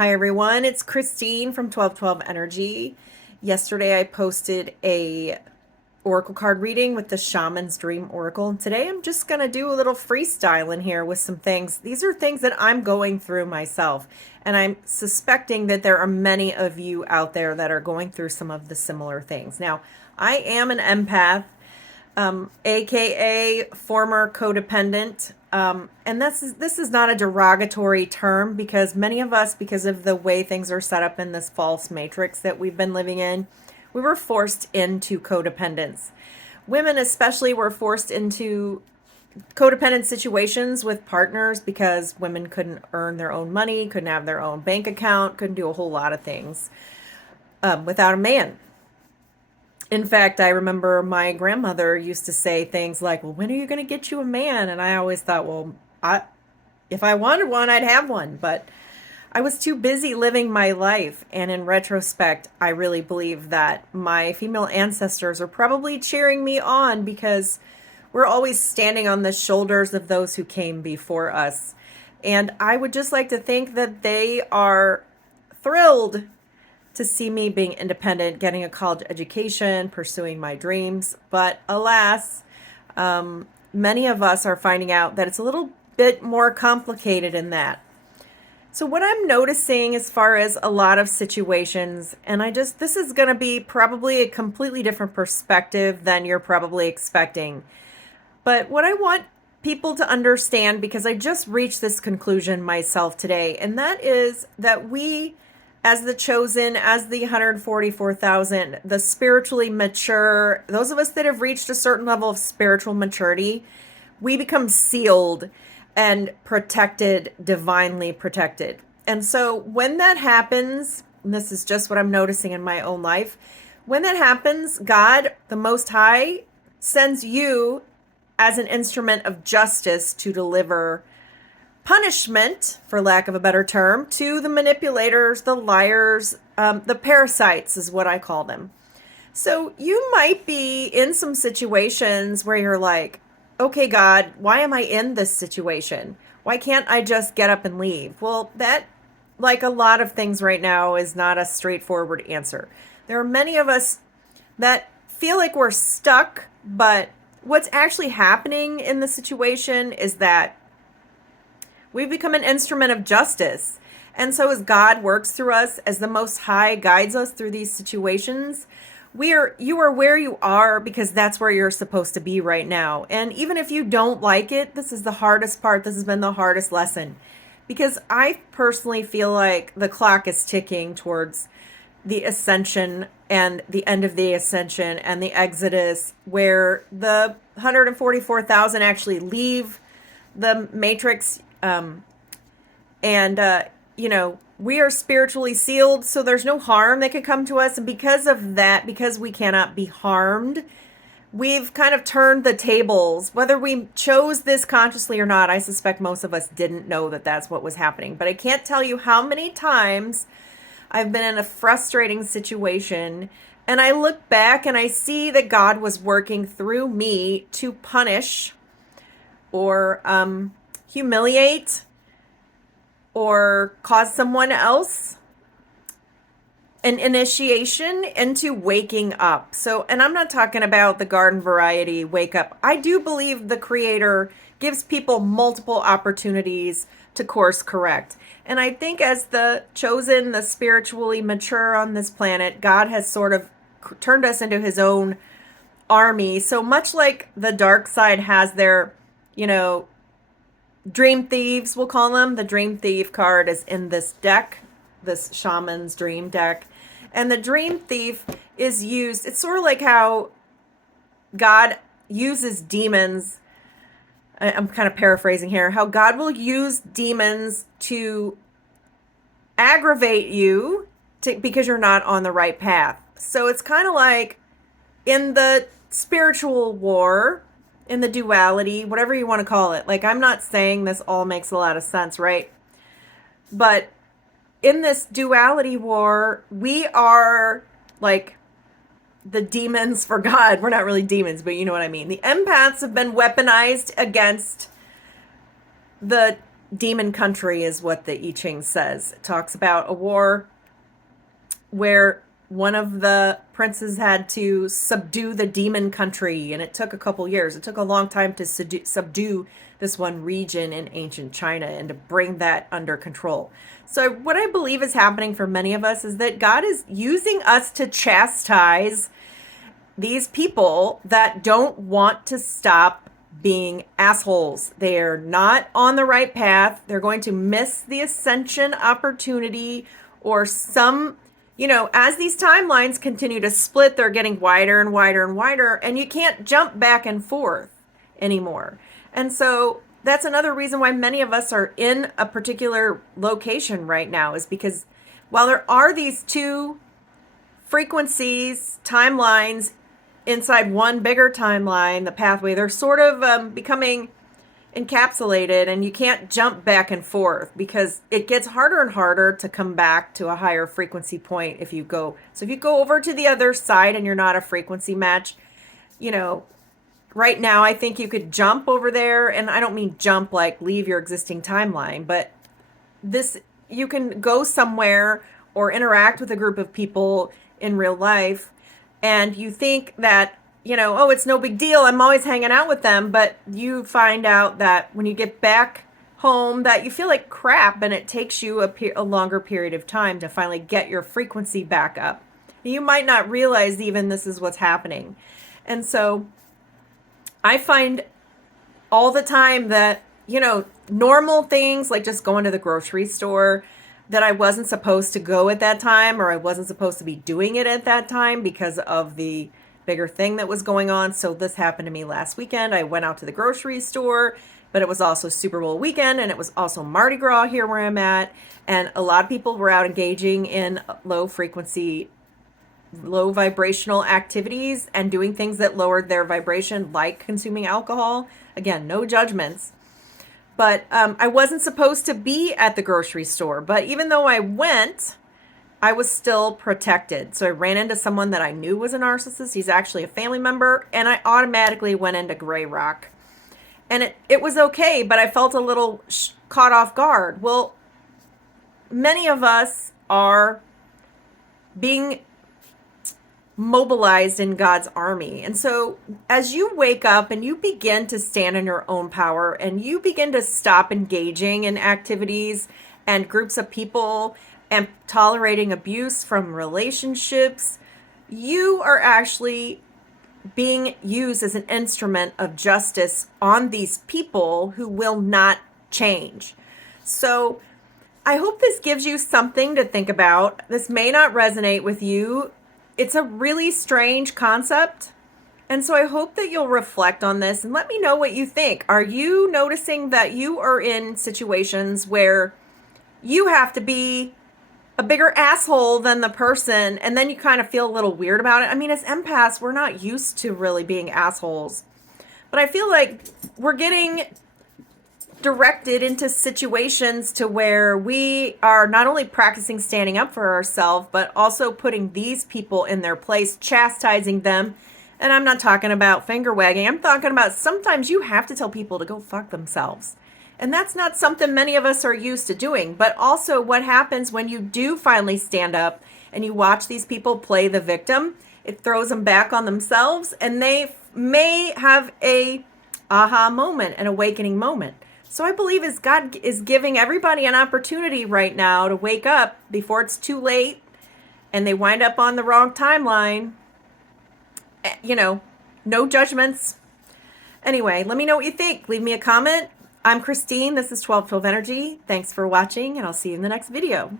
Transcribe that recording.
Hi everyone, it's Christine from 1212 Energy. Yesterday I posted a oracle card reading with the Shaman's Dream Oracle, and today I'm just going to do a little freestyle in here with some things. These are things that I'm going through myself, and I'm suspecting that there are many of you out there that are going through some of the similar things. Now, I am an empath, aka former codependent. And this is not a derogatory term, because many of us, because of the way things are set up in this false matrix that we've been living in, we were forced into codependence. Women especially were forced into codependent situations with partners because women couldn't earn their own money, couldn't have their own bank account, couldn't do a whole lot of things without a man. In fact, I remember my grandmother used to say things like, "Well, when are you going to get you a man?" And I always thought, well, if I wanted one, I'd have one. But I was too busy living my life. And in retrospect, I really believe that my female ancestors are probably cheering me on, because we're always standing on the shoulders of those who came before us. And I would just like to think that they are thrilled to see me being independent, getting a college education, pursuing my dreams. But alas, many of us are finding out that it's a little bit more complicated in that. So what I'm noticing as far as a lot of situations, and this is going to be probably a completely different perspective than you're probably expecting. But what I want people to understand, because I just reached this conclusion myself today, and that is that we, as the chosen, as the 144,000, the spiritually mature, those of us that have reached a certain level of spiritual maturity, we become sealed and protected, divinely protected. And so when that happens, and this is just what I'm noticing in my own life, when that happens, God, the Most High, sends you as an instrument of justice to deliver punishment, for lack of a better term, to the manipulators, the liars, the parasites is what I call them. So you might be in some situations where you're like, okay, God, why am I in this situation? Why can't I just get up and leave? Well, that, like a lot of things right now, is not a straightforward answer. There are many of us that feel like we're stuck, but what's actually happening in the situation is that we've become an instrument of justice. And so as God works through us, as the Most High guides us through these situations, you are where you are because that's where you're supposed to be right now. And even if you don't like it, this is the hardest part. This has been the hardest lesson, because I personally feel like the clock is ticking towards the ascension and the end of the ascension and the exodus, where the 144,000 actually leave the matrix. We are spiritually sealed, so there's no harm that could come to us. And because of that, because we cannot be harmed, we've kind of turned the tables. Whether we chose this consciously or not, I suspect most of us didn't know that that's what was happening. But I can't tell you how many times I've been in a frustrating situation, and I look back and I see that God was working through me to punish or humiliate or cause someone else an initiation into waking up. So, and I'm not talking about the garden variety wake up. I do believe the Creator gives people multiple opportunities to course correct. And I think as the chosen, the spiritually mature on this planet, God has sort of turned us into his own army. So much like the dark side has their, dream thieves, we'll call them. The dream thief card is in this deck, this shaman's dream deck. And the dream thief is used, it's sort of like how God uses demons. I'm kind of paraphrasing here, how God will use demons to aggravate you because you're not on the right path. So it's kind of like in the spiritual war, in the duality, whatever you want to call it. Like, I'm not saying this all makes a lot of sense, right? But in this duality war, we are like the demons for God. We're not really demons, but you know what I mean. The empaths have been weaponized against the demon country is what the I Ching says. It talks about a war where one of the princes had to subdue the demon country, and it took a couple years. It took a long time to subdue this one region in ancient China and to bring that under control. So what I believe is happening for many of us is that God is using us to chastise these people that don't want to stop being assholes. They're not on the right path. They're going to miss the ascension opportunity, or some, as these timelines continue to split, they're getting wider and wider and wider, and you can't jump back and forth anymore. And so that's another reason why many of us are in a particular location right now, is because while there are these two frequencies, timelines inside one bigger timeline, the pathway, they're sort of becoming encapsulated, and you can't jump back and forth because it gets harder and harder to come back to a higher frequency point if you go. So if you go over to the other side and you're not a frequency match, right now I think you could jump over there, and I don't mean jump like leave your existing timeline, but you can go somewhere or interact with a group of people in real life, and you think that, oh, it's no big deal, I'm always hanging out with them, but you find out that when you get back home that you feel like crap, and it takes you a longer period of time to finally get your frequency back up. You might not realize even this is what's happening. And so I find all the time that, normal things like just going to the grocery store that I wasn't supposed to go at that time, or I wasn't supposed to be doing it at that time because of the bigger thing that was going on. So this happened to me last weekend. I went out to the grocery store, but it was also Super Bowl weekend, and it was also Mardi Gras here where I'm at. And a lot of people were out engaging in low vibrational activities and doing things that lowered their vibration, like consuming alcohol. Again, no judgments. But I wasn't supposed to be at the grocery store. But even though I went, I was still protected. So I ran into someone that I knew was a narcissist. He's actually a family member. And I automatically went into gray rock. And it was okay, but I felt a little caught off guard. Well, many of us are being mobilized in God's army. And so as you wake up and you begin to stand in your own power, and you begin to stop engaging in activities and groups of people and tolerating abuse from relationships, you are actually being used as an instrument of justice on these people who will not change. So I hope this gives you something to think about. This may not resonate with you. It's a really strange concept. And so I hope that you'll reflect on this and let me know what you think. Are you noticing that you are in situations where you have to be a bigger asshole than the person, and then you kind of feel a little weird about it? I mean, as empaths, we're not used to really being assholes. But I feel like we're getting directed into situations to where we are not only practicing standing up for ourselves, but also putting these people in their place, chastising them. And I'm not talking about finger wagging. I'm talking about sometimes you have to tell people to go fuck themselves. And that's not something many of us are used to doing. But also what happens when you do finally stand up and you watch these people play the victim, it throws them back on themselves, and they may have a aha moment, an awakening moment. So I believe as God is giving everybody an opportunity right now to wake up before it's too late and they wind up on the wrong timeline. No judgments. Anyway, let me know what you think. Leave me a comment. I'm Christine. This is 1212 Energy. Thanks for watching, and I'll see you in the next video.